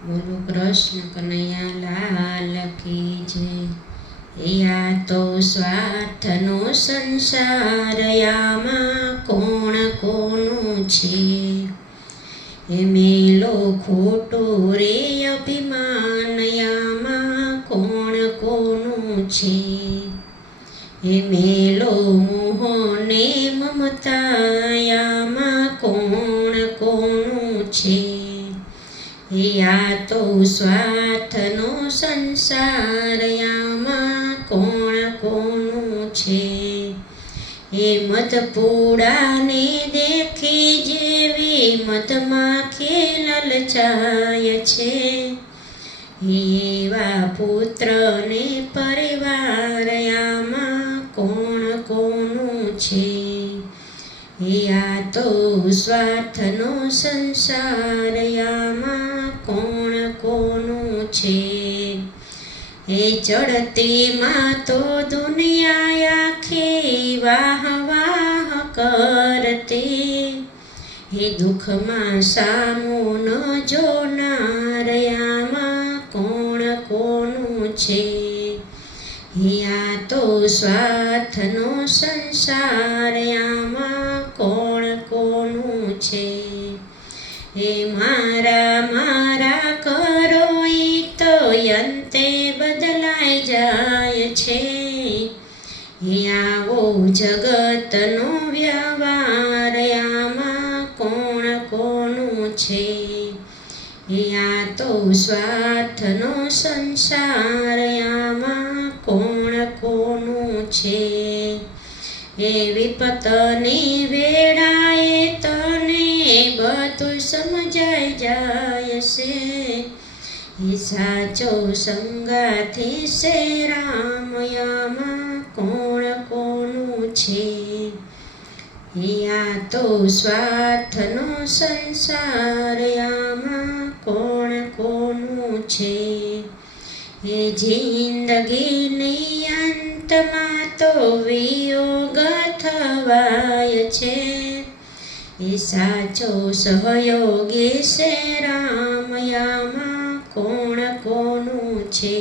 બોલો કૃષ્ણ કનૈયા લાલ કી જય। આ તો સ્વાર્થનો સંસાર, આમાં કોણ કોનું છે? એ મેલો ખોટો રે અભિમાન, આમાં કોણ કોનું છે? એ મેલો મોહ ને મમતા, આમાં કોણ કોનું છે? આ તો સ્વાર્થનો સંસાર, આમાં કોણ કોનું છે? એ મત પૂડાને દેખી જેવી મતમાં ખેલ લલચાય છે। એવા પુત્રને પરિવાર, આમાં કોણ કોનું છે? આ તો સ્વાર્થનો સંસાર, આમાં કોણ કોનું છે? એ ચડતીમાં તો દુનિયા આખી વાહ વાહ કરતી, એ દુઃખમાં સામું ન જોનાર, આમાં કોણ કોનું છે? આ તો સ્વાર્થનો સંસાર, આમાં કોણ કોનું છે? એ મારા મારા કરો ઈ તો અંતે બદલાઈ જાય છે। આવો જગતનો વ્યવહાર, આમાં કોણ કોનું છે? આ તો સ્વાર્થનો સંસાર, આમાં કોણ કોનું છે? એ વિપતની વેળાએ તને બધું સમજાઈ જાય છે। એ સાચો સંગાથી છે રામ, આમાં કોણ કોનું છે? આ તો સ્વાર્થનો સંસાર, આમાં કોણ કોનું છે? એ જિંદગીની અંતમાં તો વિયોગ થવાય છે। એ સાચો સહયોગી છે રામ, આમાં કોણ કોનું છે?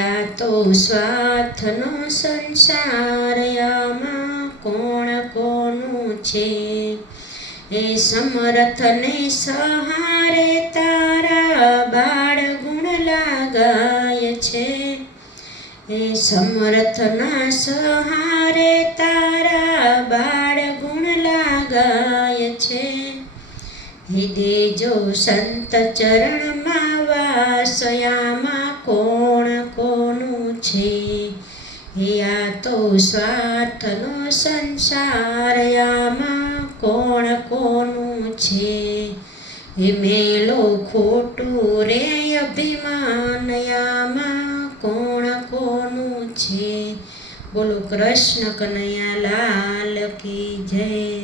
આ તો સ્વાર્થનો સંસાર, આમાં કોણ કોનું છે? એ સમર્થને સહારે તારા બાળ ગુણ લાગાય છે। એ સમર્થના સહારે તારા બાળ ગુણ લાગાય છે। હે દેજો સંત ચરણમાં વાસ, આમાં કોણ કોનું છે? આ તો સ્વાર્થનો સંસાર, આમાં કોણ કોનું છે? એ મેલો ખોટું રે અભિમાન, આમાં કોણ કોનું છે? બોલો કૃષ્ણ કનૈયા લાલ કી જય।